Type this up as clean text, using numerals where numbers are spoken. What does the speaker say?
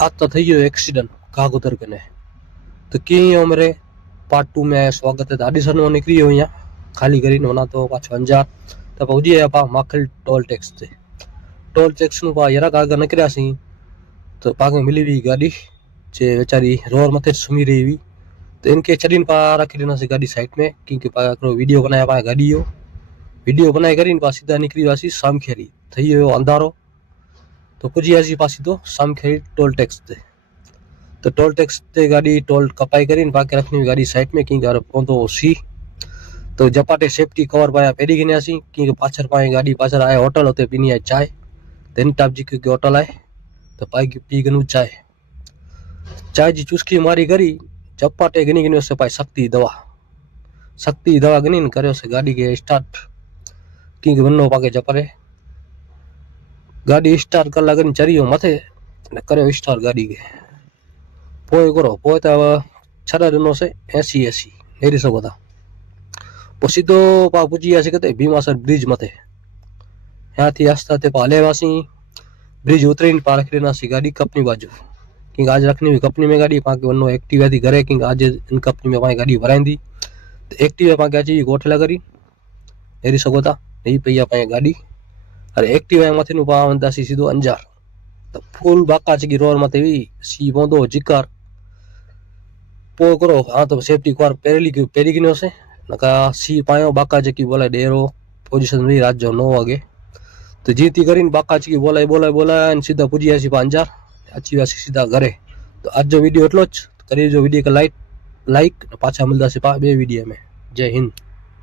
आज तो थी गयो एक्सीडेंट कागोदर कने तो की मेरे पार्ट 2 में स्वागत है। आडी सर निकली हो यहाँ खाली करी होना तो पाछो अंजार तो पहुंची है पा माखल टोल टैक्स से टोल टैक्स नु पा यारा कागज निकलिया सी तो पाके मिली हुई गाड़ी जे बेचारी रोड मथे सुमी रही हुई तो इनके चढ़ीन पा रखी देना से गाड़ी साइड में क्योंकि पा वीडियो बनाया पा गाड़ी हो वीडियो बनाई करीन पा सीधा निकली वासी सामखेरी थई हो अंधारो तो पुजी आसी पासी तो सामखेरी टोल टैक्स ते तो टोल टैक्स ते गाड़ी टोल कपाई करीन पाके रखनी गाड़ी साइड में की घर पहुंचो सी तो जपाटे सेफ्टी कवर पाया पेरी गिने सी की पाछर पाए गाड़ी पाछर आए होटल होते पीनी है चाय दिन टाप जी की होटल आए तो पाई पी गनु चाय चाय जी चुस्की मारी करी जपाटे गनी गनी से पाई शक्ति दवा गनी न करे से गाड़ी के स्टार्ट की वनो पाके जपरे गाड़ी स्टार्ट कर लगन चरियो मथे ने करे स्टार्ट गाड़ी के पोए करो पोए तो छड़ा दिनों से ऐसी नहीं रही सको था પછી તો પા પૂજી આસી કતે ભીમાસર બ્રિજ મથે ત્યાંથી આસ્તા તે પાલે વાસી ब्रिज उतरीने पा रखी देना सी गाड़ी कंपनी बाजू क्योंकि आज रखनी हुई कंपनी में गाड़ी पाके वनो एक्टिवा थी घरे क्योंकि आज इन कंपनी में पाए गाड़ी भराई दी तो एक्टिवा पाके आज गोठला करी एरी सको था नहीं पैया पाए गाड़ी अरे एक्टिवा मथे नु पा वंदा सी सीधो अंजार तो फूल बाका चगी रोड मथे भी सी बोंदो जिकार पो करो हां तो सेफ्टी कार पेरी गिनो से नका सी पायो बाका चकी बोला डेरो पोजीशन में रात जो 9 वागे तो जीती करीन बाका चकी बोला सीधा पुजी आसी अंजार अच्छी वासी सीधा घरे तो आज जो वीडियो एटलो ज करी जो वीडियो का लाइक पाछा मिलता से बे वीडियो में। जय हिंद।